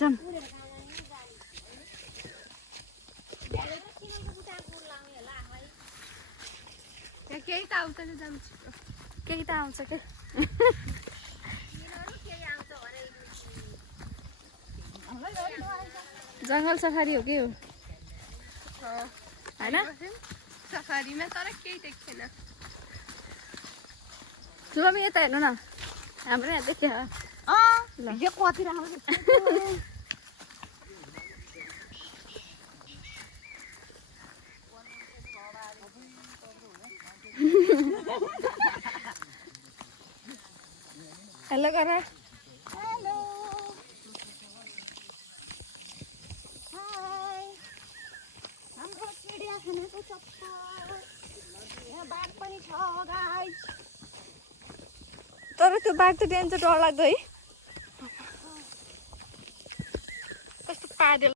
जाम केही त आउँछ नि जाम छिटो केही त आउँछ के जङ्गल सफारी हो के हो होइन सफारीमा तर केही देख्दैन सुमी यता हेर्नु न हाम्रो यहाँ देख्यो यो कति राम्रो हेलो गर हेलो हाय हाम्रो चिडियाखानाको चप्पल यहाँ बाघ पनि छ गाइस तर त्यो बाघ त बिहान चाहिँ डर लाग्दो है कस्तो पारेल